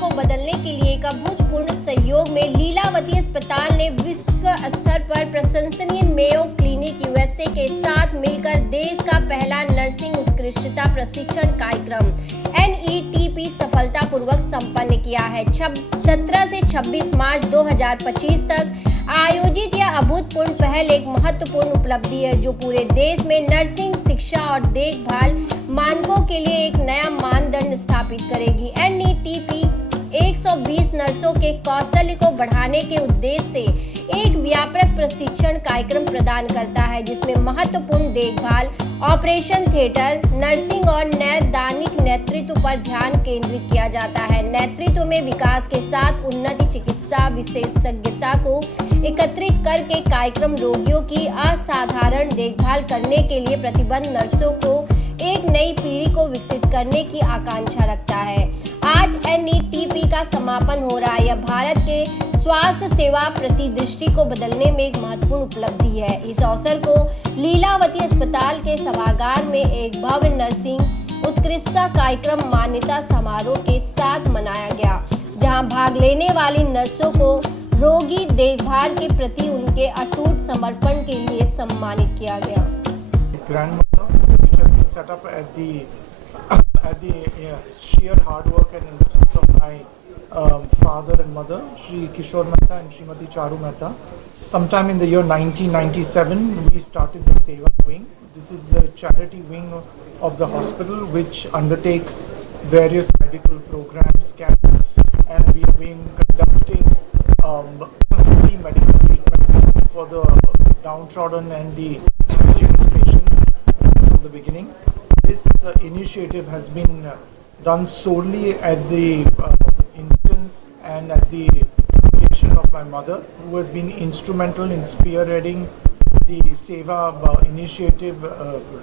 को बदलने के लिए एक अभूतपूर्व सहयोग में लीलावती अस्पताल ने विश्व स्तर पर प्रशंसनीय मेयो क्लिनिक यूएसए के साथ मिलकर देश का पहला नर्सिंग उत्कृष्टता प्रशिक्षण कार्यक्रम NETP सफलतापूर्वक संपन्न किया है। 17 से 26 मार्च 2025 तक आयोजित यह अभूतपूर्व पहल एक महत्वपूर्ण उपलब्धि है जो पूरे देश में नर्सिंग शिक्षा और देखभाल मानकों के लिए एक नया मानदंड स्थापित करेगी। NETP 120 नर्सों के कौशल को बढ़ाने के उद्देश्य से एक व्यापक प्रशिक्षण कार्यक्रम प्रदान करता है जिसमें महत्वपूर्ण देखभाल, ऑपरेशन थिएटर, नर्सिंग और नैदानिक नेतृत्व पर ध्यान केंद्रित किया जाता है। नेतृत्व में विकास के साथ उन्नत चिकित्सा विशेषज्ञता को एकत्रित करके कार्यक्रम रोगियों की असाधारण देखभाल करने के लिए प्रतिबद्ध नर्सों को एक नई पीढ़ी को विकसित करने की आकांक्षा रखता है। आज NETP का समापन हो रहा है। यह भारत के स्वास्थ्य सेवा प्रतिदृष्टि को बदलने में एक महत्वपूर्ण उपलब्धि है। इस अवसर को लीलावती अस्पताल के सभागार में एक भव्य नर्सिंग उत्कृष्टता कार्यक्रम मान्यता समारोह के साथ मनाया गया, जहां भाग लेने वाली नर्सों को रोगी देखभाल के प्रति उनके अटूट समर्पण के लिए सम्मानित किया गया। Set up at the sheer hard work and instincts of my father and mother, Shri Kishore Mehta and Srimati Charu Mehta. Sometime in the year 1997, we started the Seva wing. This is the charity wing of the hospital which undertakes various medical programs, camps, and we have been conducting free medical treatment for the downtrodden and the indigenous patients from the beginning. This initiative has been done solely at the instance and at the creation of my mother, who has been instrumental in spearheading the Seva initiative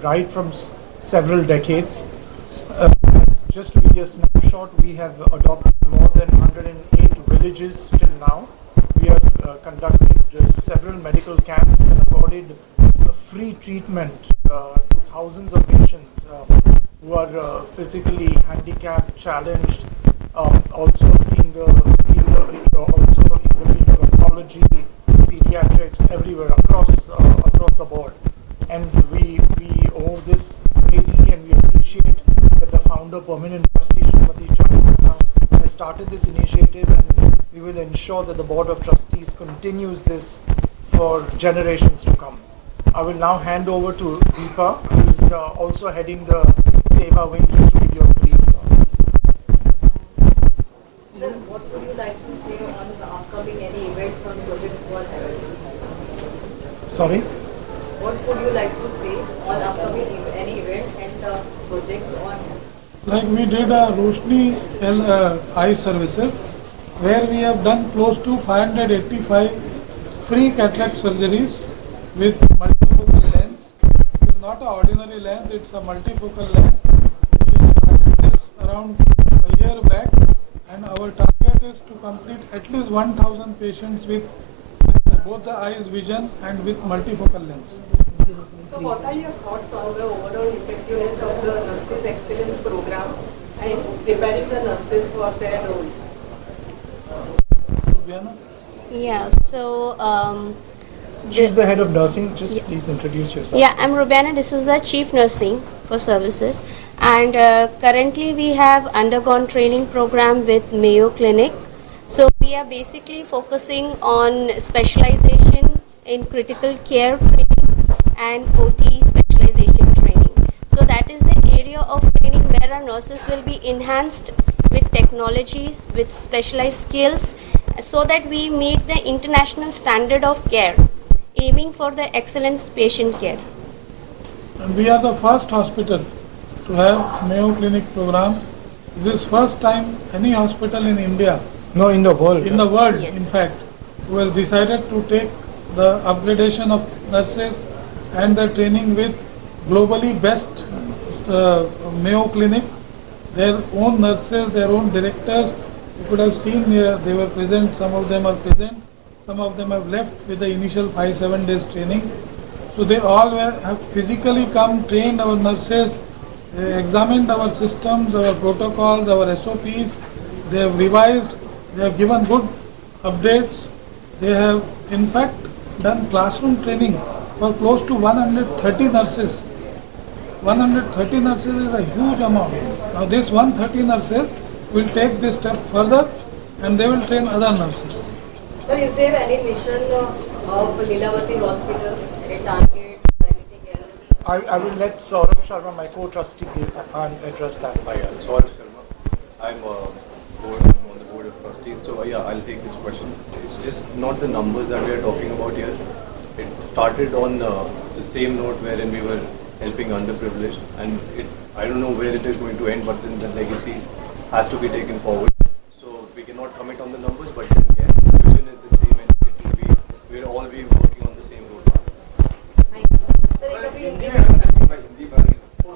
right from several decades. Just to give you a snapshot, we have adopted more than 108 villages till now. We have conducted several medical camps and awarded free treatment to thousands of patients who are physically handicapped, challenged, also in the field of oncology, pediatrics, everywhere across the board. And we owe this greatly, and we appreciate that the founder, permanent trustee Srimati Charu has started this initiative, and we will ensure that the board of trustees continues this for generations to come. I will now hand over to Deepa, who is also heading the Seva wing, just to give you a brief. Sir, what would you like to say on the upcoming any events on Project One? Sorry? What would you like to say on upcoming any events and the Project One? Like we did a Roshni eye services, where we have done close to 585 free cataract surgeries with multifocal lens. It's not an ordinary lens, it's a multifocal lens. We have started this around a year back, and our target is to complete at least 1,000 patients with both the eyes vision and with multifocal lens. So what are your thoughts on the overall effectiveness of the Nurses Excellence Program and preparing the nurses for their role? Yeah, so She's the head of nursing. Just please introduce yourself. yeah, I'm Rubiana D'Souza, Chief Nursing for Services, and currently we have undergone training program with Mayo Clinic. So we are basically focusing on specialization in critical care training and OT specialization training. So that is the area of training where our nurses will be enhanced with technologies, with specialized skills, so that we meet the international standard of care, aiming for the excellence patient care. And we are the first hospital to have Mayo Clinic program. This is first time any hospital in India, No, in the world. in the world Yes. in fact, who has decided to take the upgradation of nurses and the training with globally best Mayo Clinic, their own nurses, their own directors. You could have seen here, they were present, some of them are present, some of them have left with the initial 5-7 days training. So they all have physically come, trained our nurses, examined our systems, our protocols, our SOPs, they have revised, they have given good updates. They have in fact done classroom training for close to 130 nurses. 130 nurses is a huge amount. Now this 130 nurses will take this step further and they will train other nurses. Sir, is there any mission of Lilavati hospitals, any target or anything else? I will let Saurabh Sharma, my co-trustee, address that. Hi, I'm Saurabh Sharma. I'm on the board of trustees, so yeah, I'll take this question. It's just not the numbers that we are talking about here. It started on the same note wherein we were helping underprivileged, and I don't know where it is going to end, but then the legacy has to be taken forward. So we cannot comment on the numbers, but then yes, the vision is the same, and it will be, we'll all be working on the same roadmap. Thank you. Sir, एक अभी हिंदी में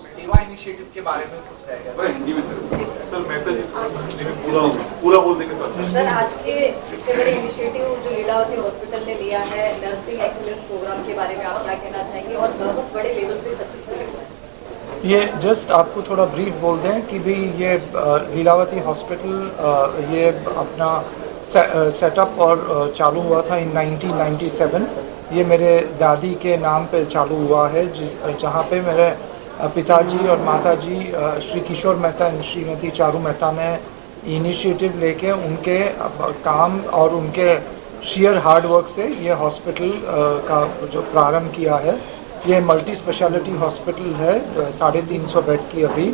सेवा initiative के बारे में कुछ रहेगा हिंदी में सर मैं तो हिंदी में पूरा बोल देंगे तो सर, आज के इतने बड़े इनिशिएटिव जो लीलावती हॉस्पिटल ने लिया है नर्सिंग एक्सीलेंस प्रोग्राम के बारे में आप क्या कहना चाहेंगे और बहुत बड़े लेवल पे सक्सेसफुल हुआ है? ये जस्ट आपको थोड़ा ब्रीफ बोल दें कि भी ये लीलावती हॉस्पिटल ये अपना सेटअप और चालू हुआ था इन 1997। ये मेरे दादी के नाम पे चालू हुआ है, जहाँ पे मेरे पिताजी और माताजी श्री किशोर मेहता और श्रीमती चारू मेहता ने इनिशिएटिव लेके उनके काम और उनके शेयर हार्ड वर्क से ये हॉस्पिटल का जो प्रारंभ किया है। ये मल्टी स्पेशलिटी हॉस्पिटल है 350 बेड की अभी,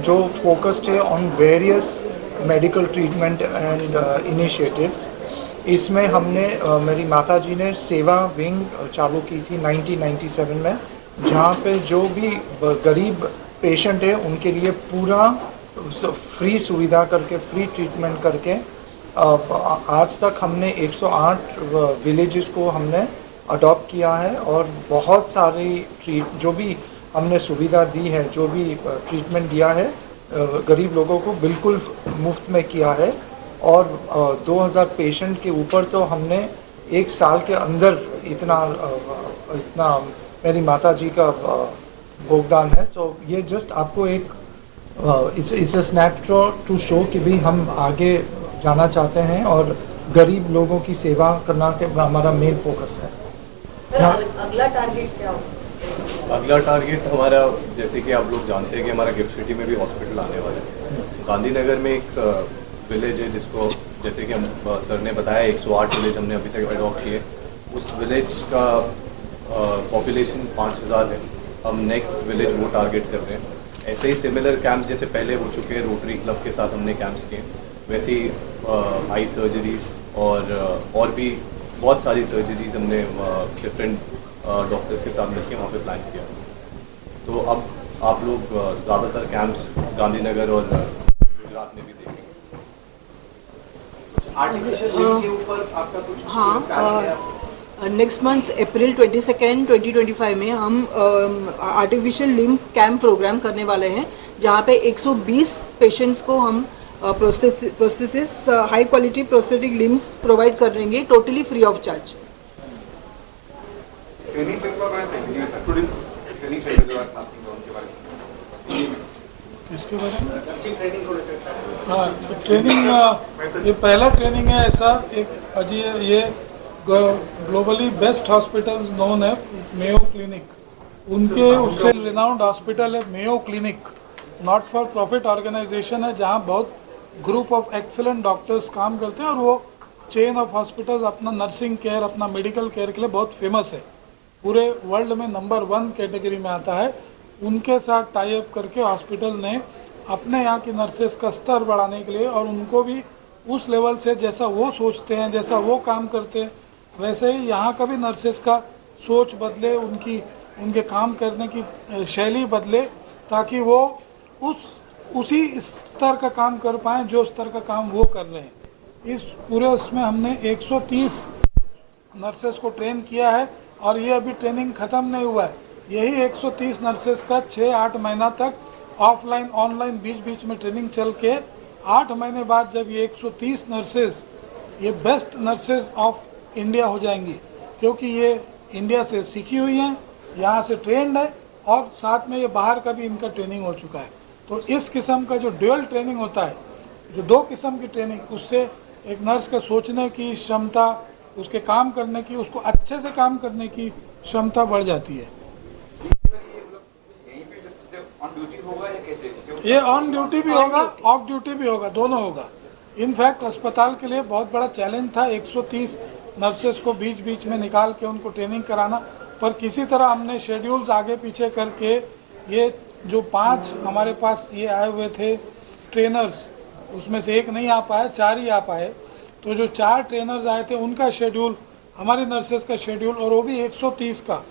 जो फोकस्ड है on various medical treatment and initiatives. इसमें हमने मेरी माताजी ने सेवा विंग चालू की थी 1997 में, जहाँ पे जो भी गरीब पेशेंट है उनके लिए पूरा फ्री सुविधा करके, फ्री ट्रीटमेंट करके आज तक हमने 108 विलेजेस को हमने अडॉप्ट किया है और बहुत सारी जो भी हमने सुविधा दी है, जो भी ट्रीटमेंट दिया है गरीब लोगों को बिल्कुल मुफ्त में किया है। और 2000 पेशेंट के ऊपर तो हमने एक साल के अंदर इतना मेरी माताजी का योगदान है। तो ये जस्ट आपको एक it's a snapshot to show कि भी हम आगे जाना चाहते हैं और गरीब लोगों की सेवा करना के हमारा मेन फोकस है। सर, अगला टारगेट क्या होगा? अगला टारगेट हमारा, जैसे कि आप लोग जानते हैं कि हमारा गिफ्ट सिटी में भी हॉस्पिटल आने वाला है। गांधीनगर में एक विलेज है जिसको, जैसे कि हम सर ने बताया, 108 विलेज हमने अभी तक अडॉप्ट किए। उस विलेज का पॉपुलेशन 5000 है। हम नेक्स्ट विलेज वो टारगेट कर रहे हैं। ऐसे ही सिमिलर कैंप्स जैसे पहले हो चुके हैं, रोटरी क्लब के साथ हमने कैंप्स किए, वैसे ही आई सर्जरीज और भी बहुत सारी सर्जरीज हमने डिफरेंट डॉक्टर्स के साथ मिलकर वहाँ पे प्लान किया। तो अब आप लोग ज़्यादातर कैंप्स गांधीनगर और गुजरात में भी देखेंगे। आर्टिफिशियल लिम्ब के ऊपर आपका कुछ हाँ, नेक्स्ट मंथ अप्रैल 22 2025 में हम आर्टिफिशियल लिम्ब कैंप प्रोग्राम करने वाले हैं, जहाँ पे 120 पेशेंट्स को हम prosthetics high quality prosthetic limbs provide कर देंगे, totally free of charge. Training centre का ट्रेनिंग सेंटर के बारे में किसके बारे में? हाँ, तो ट्रेनिंग ये पहला ट्रेनिंग है ऐसा एक अजीब, ये ग्लोबली बेस्ट हॉस्पिटल्स नोन है मेयो क्लिनिक, उनके उससे रिनाउंड हॉस्पिटल है Mayo clinic, not for profit organisation है, जहाँ बहुत ग्रुप ऑफ एक्सेलेंट डॉक्टर्स काम करते हैं और वो चेन ऑफ हॉस्पिटल्स अपना नर्सिंग केयर, अपना मेडिकल केयर के लिए बहुत फेमस है, पूरे वर्ल्ड में नंबर 1 कैटेगरी में आता है। उनके साथ टाई अप करके हॉस्पिटल ने अपने यहाँ की नर्सेस का स्तर बढ़ाने के लिए और उनको भी उस लेवल से जैसा वो सोचते हैं, जैसा वो काम करते हैं, वैसे ही यहाँ का भी नर्सेस का सोच बदले, उनके काम करने की शैली बदले, ताकि वो उसी स्तर का काम कर पाएँ जो स्तर का काम वो कर रहे हैं। इस पूरे उसमें हमने 130 नर्सेस को ट्रेन किया है और ये अभी ट्रेनिंग ख़त्म नहीं हुआ है। यही 130 नर्सेस का 6-8 महीना तक ऑफलाइन ऑनलाइन बीच बीच में ट्रेनिंग चल के 8 महीने बाद जब ये 130 नर्सेस ये बेस्ट नर्सेस ऑफ इंडिया हो जाएंगी, क्योंकि ये इंडिया से सीखी हुई हैं, यहाँ से ट्रेंड है और साथ में ये बाहर का भी इनका ट्रेनिंग हो चुका है। तो इस किस्म का जो ड्यूअल ट्रेनिंग होता है जो 2 किस्म की ट्रेनिंग, उससे एक नर्स के सोचने की क्षमता, उसके काम करने की, उसको अच्छे से काम करने की क्षमता बढ़ जाती है। ऑन ड्यूटी होगा या कैसे? ये ऑन ड्यूटी भी होगा, ऑफ ड्यूटी भी होगा, दोनों होगा। इनफैक्ट अस्पताल के लिए बहुत बड़ा चैलेंज था 130 नर्सेस को बीच बीच में निकाल के उनको ट्रेनिंग कराना, पर किसी तरह हमने शेड्यूल्स आगे पीछे करके ये जो 5 हमारे पास ये आए हुए थे ट्रेनर्स, उसमें से एक नहीं आ पाया, 4 ही आ पाए। तो जो 4 ट्रेनर्स आए थे उनका शेड्यूल, हमारी नर्सेस का शेड्यूल, और वो भी 130 का,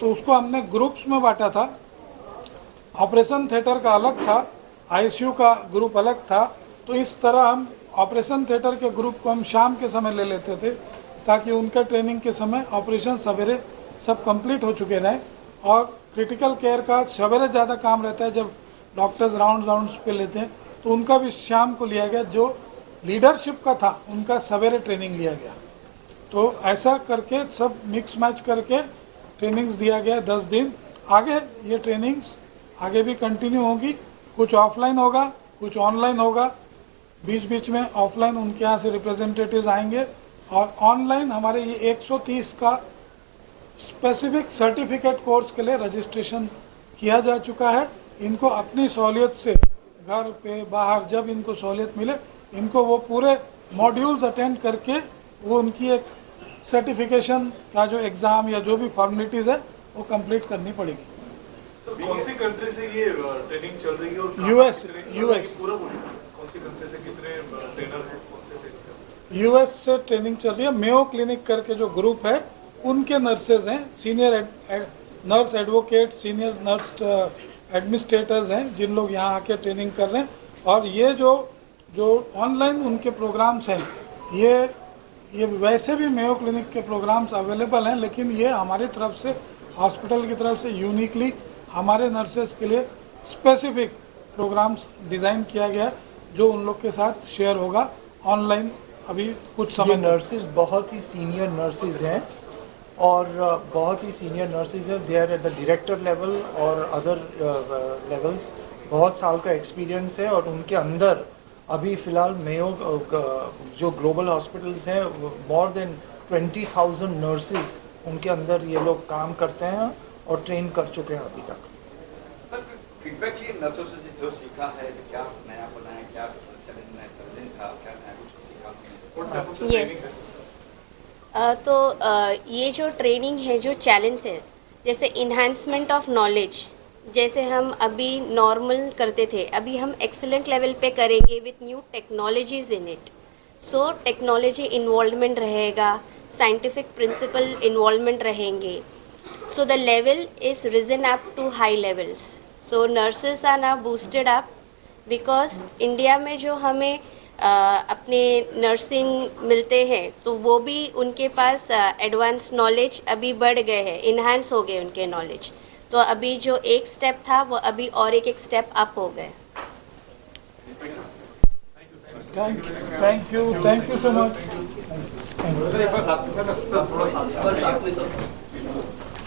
तो उसको हमने ग्रुप्स में बांटा था। ऑपरेशन थिएटर का अलग था, आईसीयू का ग्रुप अलग था। तो इस तरह हम ऑपरेशन थिएटर के ग्रुप को हम शाम के समय ले लेते थे, ताकि उनका ट्रेनिंग के समय ऑपरेशन सवेरे सब कंप्लीट हो चुके रहें। और क्रिटिकल केयर का सवेरे ज़्यादा काम रहता है, जब डॉक्टर्स राउंड्स पे लेते हैं, तो उनका भी शाम को लिया गया। जो लीडरशिप का था उनका सवेरे ट्रेनिंग लिया गया। तो ऐसा करके सब मिक्स मैच करके ट्रेनिंग्स दिया गया 10 दिन। आगे ये ट्रेनिंग्स आगे भी कंटिन्यू होगी, कुछ ऑफलाइन होगा, कुछ ऑनलाइन होगा। बीच बीच में ऑफलाइन उनके यहाँ से रिप्रेजेंटेटिव्स आएंगे, और ऑनलाइन हमारे ये 130 का स्पेसिफिक सर्टिफिकेट कोर्स के लिए रजिस्ट्रेशन किया जा चुका है। इनको अपनी सहूलियत से घर पे बाहर जब इनको सहूलियत मिले, इनको वो पूरे मॉड्यूल्स अटेंड करके वो उनकी एक सर्टिफिकेशन का जो एग्ज़ाम या जो भी फॉर्मेलिटीज़ है वो कंप्लीट करनी पड़ेगी। कौन सी कंट्री से ये ट्रेनिंग चल रही है? और यूएस पूरा कौन सी कंट्री से कितने ट्रेनर हैं? कौन से ट्रेनर? यूएस से ट्रेनिंग चल रही है। मेयो क्लिनिक करके जो ग्रुप है उनके नर्सेज हैं, senior nurse advocate, senior nurse administrators हैं, जिन लोग यहाँ आके ट्रेनिंग कर रहे हैं। और ये जो ऑनलाइन उनके प्रोग्राम्स हैं, ये वैसे भी मेयो क्लिनिक के प्रोग्राम्स अवेलेबल हैं, लेकिन ये हमारी तरफ से, हॉस्पिटल की तरफ से यूनिकली हमारे नर्सेज के लिए स्पेसिफिक प्रोग्राम्स डिज़ाइन किया गया है, जो उन लोग के साथ शेयर होगा ऑनलाइन अभी कुछ समय। नर्सेज बहुत ही सीनियर नर्सेज हैं, और बहुत ही सीनियर नर्सेज हैं। They are at the director level और अदर लेवल्स। बहुत साल का एक्सपीरियंस है, और उनके अंदर अभी फ़िलहाल मेयो जो ग्लोबल हॉस्पिटल्स हैं, मोर देन 20,000 नर्सेज उनके अंदर ये लोग काम करते हैं और ट्रेन कर चुके हैं अभी तक। फीडबैक ये नर्सों से जो सीखा है, क्या नया बना है, क्या चैलेंज था, क्या नया कुछ सीखा? यस, तो ये जो ट्रेनिंग है, जो चैलेंज है, जैसे इन्हांसमेंट ऑफ नॉलेज, जैसे हम अभी नॉर्मल करते थे, अभी हम एक्सीलेंट लेवल पे करेंगे with new technologies in it. So technology involvement रहेगा, साइंटिफिक प्रिंसिपल इन्वॉल्वमेंट रहेंगे। So the level is risen up to high levels. So nurses are now boosted up because India में जो हमें अपने नर्सिंग मिलते हैं, तो वो भी उनके पास एडवांस नॉलेज अभी बढ़ गए हैं, इन्हांस हो गए उनके नॉलेज। तो अभी जो एक स्टेप था वो अभी और एक स्टेप अप हो गए। Thank you so much. Sir, एक बार साथ में सर थोड़ा साथ